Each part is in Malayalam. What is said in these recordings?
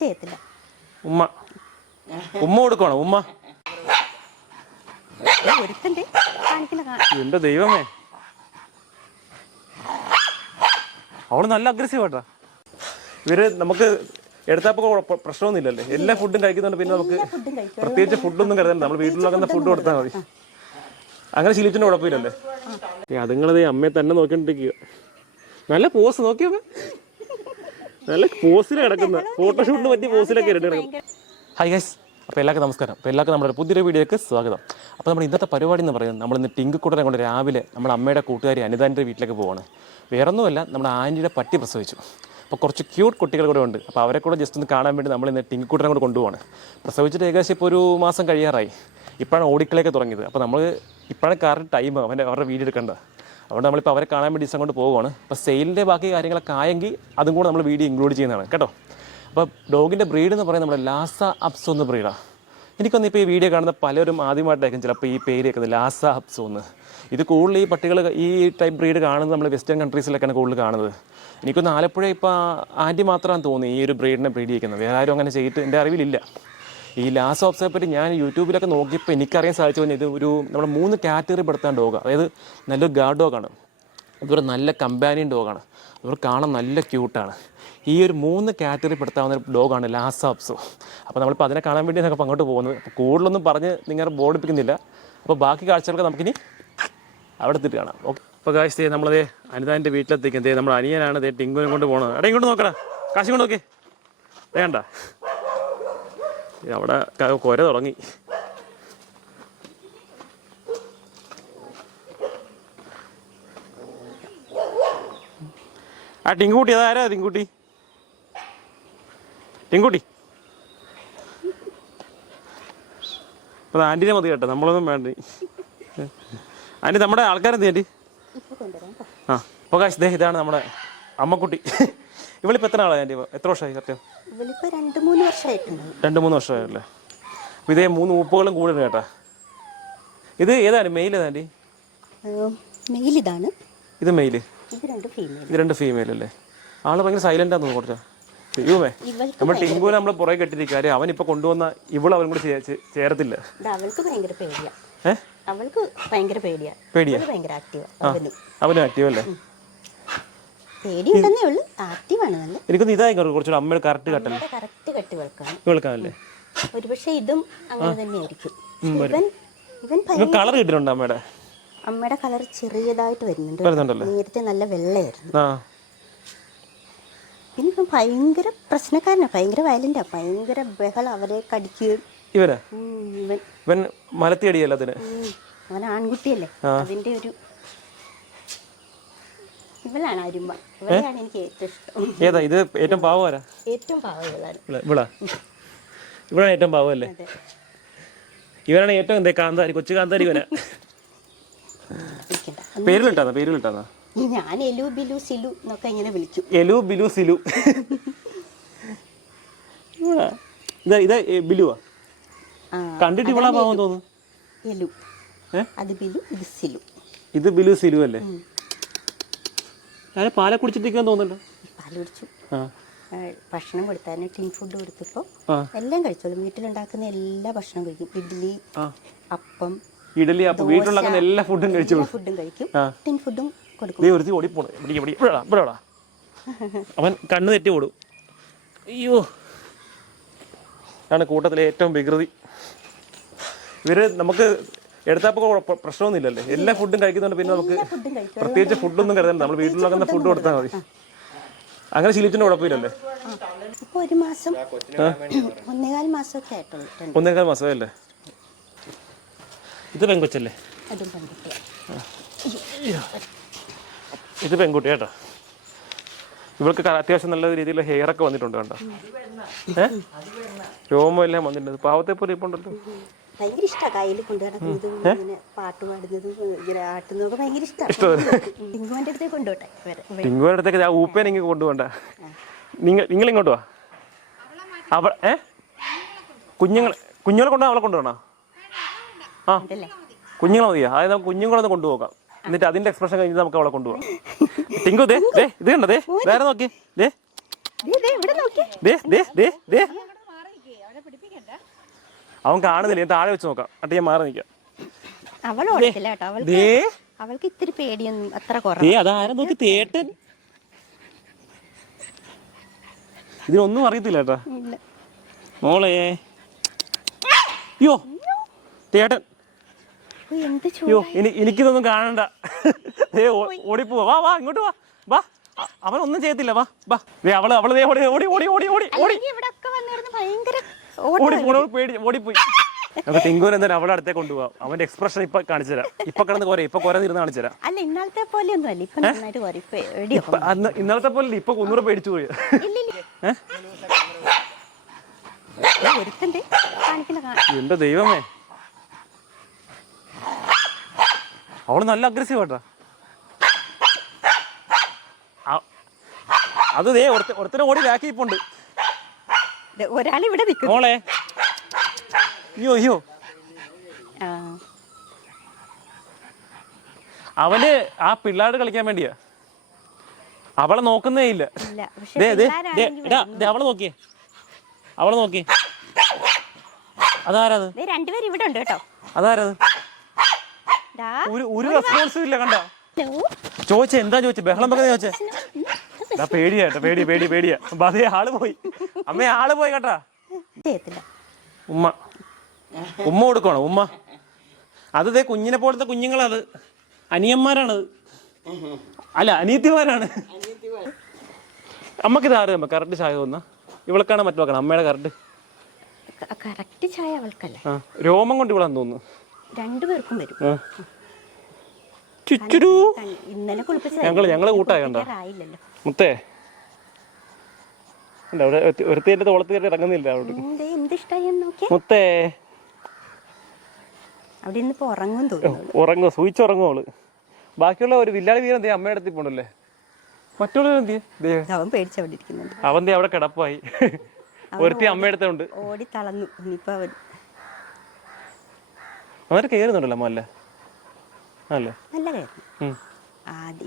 ചെയ്യത്തില്ല. ഉമ്മ ഉമ്മ കൊടുക്കണോ? ഉമ്മ ഒരുത്തണ്ട് കാണിക്കുന്ന എന്റെ ദൈവമേ, അവള് നല്ല അഗ്രസീവ് ആട്ടാ. ഇവര് നമുക്ക് എടുത്തപ്പോ പ്രശ്നമൊന്നുമില്ലല്ലേ, എല്ലാ ഫുഡും കഴിക്കുന്നുണ്ട്. പിന്നെ നമുക്ക് പ്രത്യേകിച്ച് ഫുഡൊന്നും കരുതണ്ട, നമ്മൾ വീട്ടിലുണ്ടാക്കുന്ന ഫുഡ് കൊടുത്താൽ മതി. അങ്ങനെ ശീലിച്ചിട്ട് കുഴപ്പമില്ലല്ലേ. അതുങ്ങളത് അമ്മയെ തന്നെ നോക്കിണ്ടിരിക്കുക. നല്ല പോസ് നോക്കിയോ, നല്ല പോസിലാണ് കിടക്കുന്നത്. ഫോട്ടോഷൂട്ടിന് പറ്റിയ പോസിലൊക്കെ കിടക്കുന്നത്. ഹായ് ഗൈസ്, അപ്പോൾ എല്ലാവർക്കും നമസ്കാരം. അപ്പോൾ എല്ലാവർക്കും നമ്മുടെ പുതിയൊരു വീഡിയോയ്ക്ക് സ്വാഗതം. അപ്പോൾ നമ്മൾ ഇന്നത്തെ പരിപാടി എന്ന് പറയുന്നത്, നമ്മളിന്ന് ടിങ്കുക്കുട്ടനെ കൊണ്ട് രാവിലെ നമ്മുടെ അമ്മയുടെ കൂട്ടുകാരി അനിതാൻ്റെ വീട്ടിലേക്ക് പോവാണ്. വേറൊന്നുമല്ല, നമ്മുടെ ആൻറ്റിയുടെ പട്ടി പ്രസവിച്ചു. അപ്പോൾ കുറച്ച് ക്യൂട്ട് കുട്ടികൾ കൂടെ ഉണ്ട്. അപ്പോൾ അവരെ കൂടെ ജസ്റ്റ് ഒന്ന് കാണാൻ വേണ്ടി നമ്മൾ ഇന്ന് ടിങ്കുക്കുട്ടനെ കൂടെ കൊണ്ടുപോവാണ്. പ്രസവിച്ചിട്ട് ഏകദേശം ഇപ്പോൾ ഒരു മാസം കഴിയാറായി. ഇപ്പോഴാണ് ഓടിക്കളിയൊക്കെ തുടങ്ങിയത്. അപ്പോൾ നമ്മൾ ഇപ്പോഴാണ് കറക്റ്റ് ടൈം അവരുടെ വീഡിയോ എടുക്കേണ്ടത്. അതുകൊണ്ട് നമ്മളിപ്പോൾ അവരെ കാണാൻ വേണ്ടി ദിവസം കൊണ്ട് പോവുകയാണ്. അപ്പോൾ സെയിലിൻ്റെ ബാക്കി കാര്യങ്ങളൊക്കെ ആയെങ്കിൽ അതും കൂടെ നമ്മൾ വീഡിയോ ഇൻക്ലൂഡ് ചെയ്യുന്നതാണ് കേട്ടോ. അപ്പോൾ ഡോഗിൻ്റെ ബ്രീഡ് എന്ന് പറയുന്നത് നമ്മുടെ ലാസ അപ്സോ എന്ന ബ്രീഡാണ്. എനിക്കൊന്ന് ഇപ്പോൾ ഈ വീഡിയോ കാണുന്ന പലരും ആദ്യമായിട്ടായിരിക്കും ചിലപ്പോൾ ഈ പേര് കേൾക്കുന്നത്, ലാസ അപ്സോ എന്ന്. ഇത് കൂടുതൽ ഈ പട്ടികൾ ഈ ടൈപ്പ് ബ്രീഡ് കാണുന്നത് നമ്മൾ വെസ്റ്റേൺ കൺട്രീസിലൊക്കെയാണ് കൂടുതൽ കാണുന്നത്. എനിക്കൊന്ന് ആലപ്പുഴ ഇപ്പോൾ ആൻറ്റി മാത്രമാണ് തോന്നി ഈ ഒരു ബ്രീഡിനെ ബ്രീഡ് ചെയ്യുന്നത്. വേറെ ആരും അങ്ങനെ ചെയ്തിട്ട് എൻ്റെ അറിവിലില്ല. ഈ ലാസ ഓപ്സിനെ പറ്റി ഞാൻ യൂട്യൂബിലൊക്കെ നോക്കിയപ്പോൾ എനിക്കറിയാൻ സാധിച്ചു കഴിഞ്ഞാൽ ഇത് ഒരു നമ്മുടെ 3 കാറ്റഗറി പെടുത്താൻ ഡോഗാണ്. അതായത് നല്ലൊരു ഗാർഡ് ഡോഗാണ്, അതുപോലെ നല്ല കമ്പാനിയൻ ഡോഗാണ്, അതുപോലെ കാണാൻ നല്ല ക്യൂട്ടാണ്. ഈ ഒരു 3 കാറ്റഗറി പെടുത്താവുന്ന ഡോഗാണ് ലാസ അപ്സോ. അപ്പോൾ നമ്മളിപ്പോൾ അതിനെ കാണാൻ വേണ്ടി നമുക്ക് അങ്ങോട്ട് പോകുന്നത്. അപ്പോൾ കൂടുതലൊന്നും പറഞ്ഞ് നിങ്ങളെ ബോധിപ്പിക്കുന്നില്ല. അപ്പോൾ ബാക്കി കാഴ്ചകളൊക്കെ നമുക്കിനി അവിടെ എത്തിയിട്ട് കാണാം. ഓക്കെ. അപ്പോൾ കാശ് നമ്മളതേ അനിതാൻ്റെ വീട്ടിലെത്തിക്കും. നമ്മുടെ അനിയനാണ് ദേ ടിങ്കുവിനെ കൊണ്ട് പോകുന്നത്. എടാ ഇങ്ങോട്ട് നോക്കടാ, കാശ് കൊണ്ട് നോക്കേ, വേണ്ട അവിടെ കുര തുടങ്ങി. ആ ടിങ്കുട്ടി, അതാരാ ടിങ്കുട്ടി? ടിങ്കുട്ടി അപ്പോൾ ആൻറ്റിനെ മതി കേട്ടോ, നമ്മളൊന്നും വേണ്ട. ആൻറ്റി നമ്മുടെ ആൾക്കാരെന്ത് ആൻറ്റി? ആ അപ്പോൾ കാശ് ദേ ഇതാണ് നമ്മുടെ അമ്മക്കുട്ടി. ഇവളിപ്പോൾ എത്ര ആളാണ് ആൻറ്റി? എത്ര വർഷമായി സത്യം? 2-3 വർഷമായിട്ടുണ്ട്. 2-3 വർഷമായല്ലേ. അപ്പോൾ ഇതേ 3 ഉപ്പുകളും കൂടുതൽ കേട്ടാ. ഇത് ഏതാണ് മെയിൽ? ഏതാൻറ്റി? മെയിൽ ഇതാണ്. ഇത് മെയില്, ഇത് 2 ഫീമെയിൽ അല്ലേ. ആള് ഭയങ്കര സൈലൻ്റാന്ന് തോന്നുന്നു കുറച്ചാ. ദൈവമേ, നമ്മൾ ടിങ്കുവിനെ നമ്മൾ പുറകെ കെട്ടിരിക്കുക. കാര്യം അവൻ ഇപ്പോൾ കൊണ്ടുവന്ന അവനും കൂടി ചേരത്തില്ല. അവൾക്ക് ഭയങ്കര പേടിയാ. അവൾക്ക് ഭയങ്കര പേടിയാ. ഭയങ്കര ആക്റ്റീവാ. അവനും ആക്റ്റീവ് അല്ലേ? പേടിയുണ്ടെന്നേ ഉള്ളൂ, ആക്റ്റീവാണ് നല്ല. എനിക്കൊന്ന് ഇതായി കുറച്ചുകൂടെ അമ്മയുടെ കറക്റ്റ് കട്ടല്ലേ, കറക്റ്റ് കെട്ടി വെളുക്കാനല്ലേ. ഒരുപക്ഷെ ഇതും അങ്ങനെ തന്നെയായിരിക്കും. ഇവൻ കളർ കിട്ടിയിട്ടുണ്ടോ അമ്മയുടെ? അമ്മയുടെ കളർ ചെറിയതായിട്ട് വരുന്നുണ്ട്. നേരത്തെ നല്ല വെള്ളയായിരുന്നു. പിന്നെ ഇപ്പം ഭയങ്കര പ്രശ്നക്കാരനാ, ഭയങ്കര വയലന്റാ, ഭയങ്കര ബഹളം. അവരെ കടിക്കുകയും. ഇവൻ മലത്തിയടിയല്ല അതിന്. അവൻ ആൺകുട്ടിയല്ലേ, അതിന്റെ ഒരു. ഇവളാണ് അരുമ. ഇവളെയാണ് എനിക്ക് ഏറ്റവും ഇഷ്ടം. ഏതാ ഇത്? ഏറ്റവും പാവമാരാ? ഏറ്റവും പാവം ഇവളാണ്. ഇവളാണ് ഏറ്റവും പാവമല്ലേ? ഇവനാണ് ഏറ്റവും എന്താ കാന്താരി, കൊച്ചു കാന്താരി. ഇവനാ പേരിലിട്ടാ ഞാൻ എലു ബിലു സിലു എന്നൊക്കെ ഇങ്ങനെ വിളിക്കും. എലു ബിലു സിലു. ഇതാ ബിലുവാ. കണ്ടിട്ട് ഇവളാ പാവം തോന്നുന്നു. എലു, അത് ബിലു, ഇത് സിലു. ഇത് ബിലു സിലു അല്ലേ? ഞാൻ പാല കുടിച്ചിട്ടിരിക്കാൻ തോന്നുന്നുണ്ടോ? പാല് കുടിച്ചു. ഭക്ഷണം കൊടുത്തായിരുന്നു, ടിൻ ഫുഡ് കൊടുത്തപ്പോൾ എല്ലാം കഴിച്ചോളും. വീട്ടിലുണ്ടാക്കുന്ന എല്ലാ ഭക്ഷണം കഴിക്കും. ഇഡ്ഡലി, അപ്പം, ഇഡലി, വീട്ടിലുണ്ടാക്കുന്ന എല്ലാ ഫുഡും കഴിക്കും. ടിൻ ഫുഡും കൊടുക്കും. അവൻ കണ്ണ് തെറ്റി ഓടും. അയ്യോ, ആണ് കൂട്ടത്തിലെ ഏറ്റവും വികൃതി. ഇവര് നമുക്ക് എടുത്തപ്പോൾ പ്രശ്നമൊന്നുമില്ലല്ലേ, എല്ലാ ഫുഡും കഴിക്കുന്നുണ്ട്. പിന്നെ നമുക്ക് പ്രത്യേകിച്ച് ഫുഡൊന്നും കരുതണ്ട, നമ്മൾ വീട്ടിലുണ്ടാക്കുന്ന ഫുഡ് കൊടുത്താൽ മതി. അങ്ങനെ ശീലിച്ചിട്ട് കുഴപ്പമില്ലല്ലേ. ഇപ്പോൾ 1 മാസം 1.25 മാസമൊക്കെ ആയിട്ടുള്ളൂ. 1.25 മാസമല്ലേ? ഇത് പെൺകൊച്ചല്ലേ? ഇത് പെൺകുട്ടി കേട്ടോ. ഇവൾക്ക് അത്യാവശ്യം നല്ല രീതിയിലുള്ള ഹെയർ ഒക്കെ വന്നിട്ടുണ്ട് കേട്ടോ. രോമം എല്ലാം വന്നിട്ടുണ്ട്. പാവത്തെ പോലെ ഇപ്പോൾ ഉണ്ടല്ലോ. ഭയങ്കര ഇഷ്ടമാണ് കയ്യിൽ കൊണ്ടു നടക്കുന്നതും ഇങ്ങനെ പാട്ട് പാടുന്നതും ആട്ടുന്നതൊക്കെ ഭയങ്കര ഇഷ്ടമാണ്. ടിങ്കുവിൻ്റെ അടുത്തേക്ക് കൊണ്ടുപോട്ടെ. ടിങ്കുവിൻ്റെ അടുത്തേക്ക് ഊപ്പേനെങ്കിൽ കൊണ്ടുപോകണ്ട. നിങ്ങൾ ഇങ്ങോട്ട് വാ. കുഞ്ഞുങ്ങളെ കൊണ്ടുപോകാൻ അവളെ കൊണ്ടുപോകണോ? ആ, കുഞ്ഞുങ്ങളെ മതിയാ. അതായത് നമുക്ക് കുഞ്ഞുങ്ങളൊന്ന് കൊണ്ടുപോകാം. എന്നിട്ട് അതിന്റെ എക്സ്പ്രഷൻ കഴിഞ്ഞിട്ട് നമുക്ക് അവളെ കൊണ്ടുപോകാം. ടിങ്കു ദേ ഇത് കണ്ടോ, ദേ വേറെ നോക്കി, ദേ ദേ ദേ ദേ ദേ അവൻ കാണുന്നില്ല, ഞാൻ താഴെ വെച്ച് നോക്കാം. അട്ട് ഞാൻ മാറി നിൽക്കാം. അവൾ ഓടിക്കില്ല കേട്ടോ, അവൾക്ക് ഇത്തിരി പേടിയൊന്നും അത്ര കുറവ്. അതാരാ നോക്കി തേട്ടൻ, ഇതിനൊന്നും അറിയത്തില്ല കേട്ടാ മോളെ. അയ്യോ തേട്ടൻ, അയ്യോ എനിക്കിതൊന്നും കാണണ്ട. ഓടിപ്പോവാ, വാ വാ ഇങ്ങോട്ട് വാ വാ. അവനൊന്നും ചെയ്യത്തില്ല, വാ വാ. അവള് ഓടി ഓടി ഓടി ഓടി ഓടി ഓടി ഓടിപ്പോയി. അപ്പൊ ടിങ്കൂർ എന്തായാലും അവളെ അടുത്തേ കൊണ്ടുപോവാം. അവന്റെ എക്സ്പ്രഷൻ ഇപ്പൊ കാണിച്ചു തരാം. ഇപ്പൊ കിടന്ന് കുറെ, ഇപ്പൊ കുറെ ഇരുന്ന് കാണിച്ചു തരാം. അല്ല ഇന്നലത്തെ പോലെ ഒന്നും അല്ല, ഇപ്പൊ നന്നായിട്ട് ഇന്നലത്തെ പോലെ ഇപ്പൊ കുന്നൂറ് പേടിച്ചു പോയി. എന്റെ ദൈവമേ, അവള് നല്ല അഗ്രസീവ് ആട്ടാ. അത് ദേ ഒരുത്തനെ ഓടി ബാക്കി ഇപ്പുണ്ട്. ഒരാളിവിടെ മോളെ, അയ്യോ അയ്യോ, അവന് ആ പിള്ളേരോട് കളിക്കാൻ വേണ്ടിയാ. അവളെ നോക്കുന്നേ ഇല്ല. അവളെ നോക്കിയേ, അവളെ നോക്കിയേ. അതാരത്? രണ്ടുപേരും ഇവിടെ ഉണ്ട് കേട്ടോ. അതാരത്? ഒരു റെസ്പോൺസും ഇല്ല. കണ്ട ചോദിച്ചേ, എന്താ ചോദിച്ചേ? ബഹളം വെക്കുന്ന ചോദിച്ചേ. പേടിയാട്ടോ, പേടിയാ. അതേ ആള് പോയി. അമ്മേ ആള് പോയി കേട്ടാ. ഉമ്മ ഉമ്മ കൊടുക്കണോ? ഉമ്മ അത് ദേ കുഞ്ഞിനെ പോലത്തെ കുഞ്ഞുങ്ങളത്, അനിയന്മാരാണത്. അല്ല അനിയത്തിമാരാണ്. അമ്മക്ക് ഇതാറ് കറക്റ്റ് ചായ തോന്നുന്ന ഇവൾക്കാണ് മറ്റു വെക്കണം. അമ്മയുടെ കറക്റ്റ് ചായ അവൾക്കല്ലേ. രോമം കൊണ്ട് ഇവളാന്ന് തോന്നുന്നു. രണ്ടുപേർക്കും വരും. ഞങ്ങള് കൂട്ടായ കണ്ട മുത്തേ, അവിടെ ഒരുത്തേന്റെ തോളത്ത് കയറി ഇറങ്ങുന്നില്ല. മുത്തേ ഉറങ്ങും, സൂയിച്ച് ഉറങ്ങും അവള്. ബാക്കിയുള്ള ഒരു വില്ലാളി വീരൻ ദേ അമ്മയുടെ അടുത്ത് പോണ്ടല്ലേ. മറ്റുള്ള അവൻ ദേ അവിടെ കിടപ്പായി. ഒരുത്തി അമ്മയുടെ അടുത്തുണ്ട്. ഓടി തളർന്നു. അവര് കയറുന്നുണ്ടല്ലോ അമ്മ. അല്ലേ അല്ലേ നല്ല കയറുന്നു.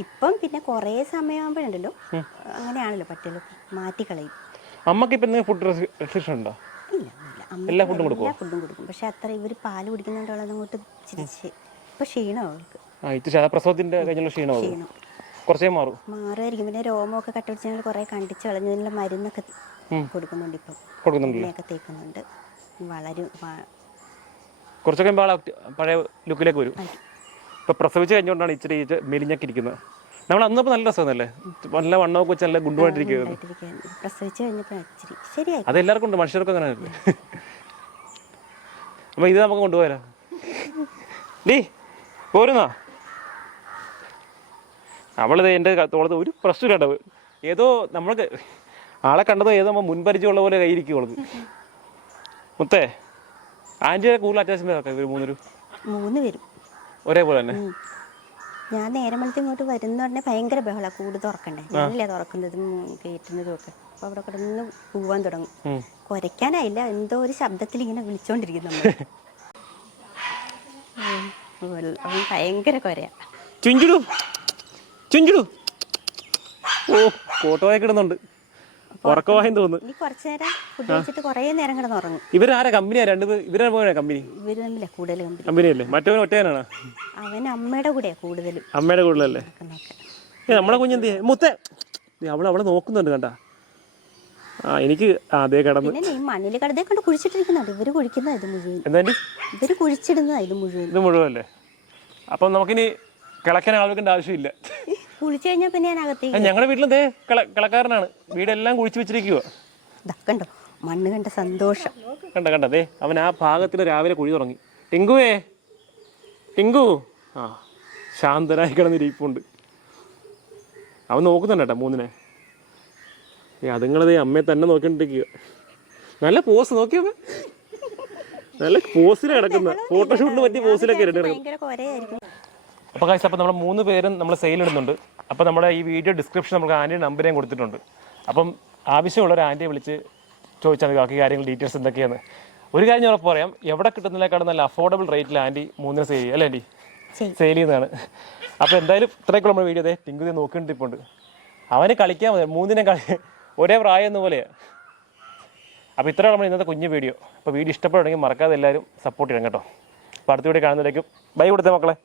ഇപ്പം പിന്നെ കൊറേ സമയമാകുമ്പോഴുണ്ടല്ലോ അങ്ങനെയാണല്ലോ, പറ്റുള്ളൂ മാറ്റിക്കളയും. അമ്മക്ക് ഇപ്പൊ ഫുഡ് റെസ്ട്രിക്ഷൻ ഉണ്ടോ? എല്ലാ ഫുഡും കൊടുക്കും. പക്ഷെ അത്ര ഇവര് പാല് കുടിക്കുന്നുണ്ടോ അതങ്ങോട്ട് ചിരിച്ച് ഇപ്പൊ ക്ഷീണം അവൾക്ക്. പ്രസവത്തിന്റെ കഴിഞ്ഞുള്ള ക്ഷീണം കുറച്ചേ മാറുമായിരിക്കും. പിന്നെ രോമമൊക്കെ കട്ടുപിടിച്ച് ഞങ്ങൾ കുറെ കണ്ടിച്ച് കളഞ്ഞതിനുള്ള മരുന്നൊക്കെ കൊടുക്കുന്നുണ്ട്. ഇപ്പം എണ്ണയൊക്കെ തേക്കുന്നുണ്ട്. വളരും. കുറച്ചൊക്കെ പഴയ ലുക്കിലേക്ക് വരും. ഇപ്പൊ പ്രസവിച്ച് കഴിഞ്ഞുകൊണ്ടാണ് ഇച്ചിരി മെലിഞ്ഞൊക്കെ ഇരിക്കുന്നത്. നമ്മൾ അന്നപ്പോ നല്ല രസമല്ലേ, നല്ല വണ്ണമൊക്കെ വെച്ച് നല്ല ഗുണ്ടുമായിട്ടിരിക്കുന്നത്. പ്രസവിച്ച് കഴിഞ്ഞപ്പോ ശരിയായി. അതെല്ലാവർക്കും ഉണ്ട്, മനുഷ്യർക്കും അങ്ങനെ. അപ്പൊ ഇത് നമുക്ക് കൊണ്ടുപോയാലോ? ഡീ പോരുന്നാ. അവളത് എൻ്റെ തോളത്ത് ഒരു പ്രശ്നമില്ല കേട്ടോ. ഏതോ നമ്മൾക്ക് ആളെ കണ്ടതോ ഏതോ മുൻപരിചയമുള്ള പോലെ കയ്യിരിക്കും അവൾക്ക്. മുത്തേ, ആൻറ്റിയെ കൂടുതൽ അറ്റാച്ച്മെന്റ് ഇവർ മൂന്ന് പേരും ഒരേപോലെ തന്നെ. ഞാൻ നേരം വെളുത്ത് ഇങ്ങോട്ട് വരുന്ന പറഞ്ഞാൽ ഭയങ്കര ബഹള. കൂട് തുറക്കണ്ടേ, ഞാനല്ലേ തുറക്കുന്നതും കയറ്റുന്നതും ഒക്കെ. അപ്പൊ അവിടെ കിടന്ന് പോവാൻ തുടങ്ങും. കുരയ്ക്കാനായില്ല, എന്തോ ഒരു ശബ്ദത്തിൽ ഇങ്ങനെ വിളിച്ചോണ്ടിരിക്കും നമ്മൾ. ഭയങ്കര കൊരയാ. ചുഞ്ചിടു ചുഞ്ചിടു. ഓ കോട്ടവായി കിടന്നുണ്ട്, ഉറക്കവായും തോന്നുന്നു. ഇനി കുറച്ചു നേരം ഫുഡ് കഴിച്ചിട്ട് കുറേ നേരം കിടന്ന് ഉറങ്ങും. ഇവരാരാ കമ്പനിയാ? ഇവരാ കമ്പനി? ഇവര് തമ്മിലെ കൂടുതൽ കമ്പനിയല്ലേ? മറ്റവൻ ഒറ്റയാനാണ്? അവൻ അമ്മയുടെ കൂടെയാ കൂടുതലും. അമ്മയുടെ കൂടുതലല്ലേ? നമ്മളെ കുഞ്ഞെന്ത് മുത്തേ, അവളെ നോക്കുന്നുണ്ട് കണ്ടാ. എനിക്ക് അതേ കിടന്ന് പിന്നെ ഈ മണ്ണിൽ കിടന്നേ കൊണ്ട് കുഴിച്ചിട്ടിരിക്കുന്നുണ്ട്. ഇവര് കുഴിക്കുന്ന ഇത് മുഴുവൻ. എന്താ ഇവര് കുഴിച്ചിടുന്ന ഇത് മുഴുവല്ലേ? അപ്പം നമുക്കിനി കിളക്കാൻ ആളുകേണ്ട ആവശ്യമില്ല. കുളിച്ചു കഴിഞ്ഞാൽ പിന്നെ ഞാൻ അകത്തേക്ക്. ഞങ്ങളുടെ വീട്ടിലും കിളക്കാരനാണ്, വീടെല്ലാം കുഴിച്ചു വെച്ചിരിക്കുക. കണ്ടോ മണ്ണ് കണ്ട സന്തോഷം. കണ്ടേ അവൻ ആ ഭാഗത്തിൽ രാവിലെ കുഴി തുടങ്ങി. ടിങ്കു ശാന്തനായി കിടന്നിരിപ്പുണ്ട്. അവൻ നോക്കുന്നുണ്ട് കേട്ടോ മൂന്നിനെ. അതുങ്ങളതേ അമ്മയെ തന്നെ നോക്കിക്കൊണ്ടിരിക്കുക. നല്ല പോസ് നോക്കിയോ, നല്ല പോസിലാണ് കിടക്കുന്നത്. ഫോട്ടോഷൂട്ടിന് പറ്റിയ പോസിലൊക്കെ കിടക്കുന്നത്. അപ്പോൾ കാശ്, അപ്പോൾ നമ്മുടെ 3 പേരും നമ്മൾ സെയിൽ ഇടുന്നുണ്ട്. അപ്പോൾ നമ്മുടെ ഈ വീഡിയോ ഡിസ്ക്രിപ്ഷൻ നമുക്ക് ആൻറ്റിയുടെ നമ്പർ ഞാൻ കൊടുത്തിട്ടുണ്ട്. അപ്പം ആവശ്യമുള്ളൊരു ആൻറ്റിയെ വിളിച്ച് ചോദിച്ചാൽ മതി ബാക്കി കാര്യങ്ങൾ ഡീറ്റെയിൽസ് എന്തൊക്കെയാണ്. ഒരു കാര്യം ഞാൻ ഉറപ്പ് പറയാം, എവിടെ കിട്ടുന്നതിനേക്കാളും നല്ല അഫോർഡബിൾ റേറ്റിൽ ആൻറ്റി 3 സെയിൽ ചെയ്യും അല്ലേ ആൻറ്റി? സെയിൽ ചെയ്യുന്നതാണ്. അപ്പോൾ എന്തായാലും ഇത്രയൊക്കെ നമ്മുടെ വീഡിയോ ടിങ്കു നോക്കിയിട്ടുണ്ട്. അവന് കളിക്കാൻ മതി, 3 ഒരേ പ്രായം എന്ന പോലെയാണ്. അപ്പോൾ ഇത്രയാണ് നമ്മൾ ഇന്നത്തെ കുഞ്ഞു വീഡിയോ. അപ്പോൾ വീഡിയോ ഇഷ്ടപ്പെടുകയാണെങ്കിൽ മറക്കാതെ എല്ലാവരും സപ്പോർട്ട് ചെയ്യണം കേട്ടോ. അപ്പോൾ അടുത്ത വീഡിയോ കാണുന്നതിലേക്കും ബൈ കൊടുത്തേ മക്കളെ.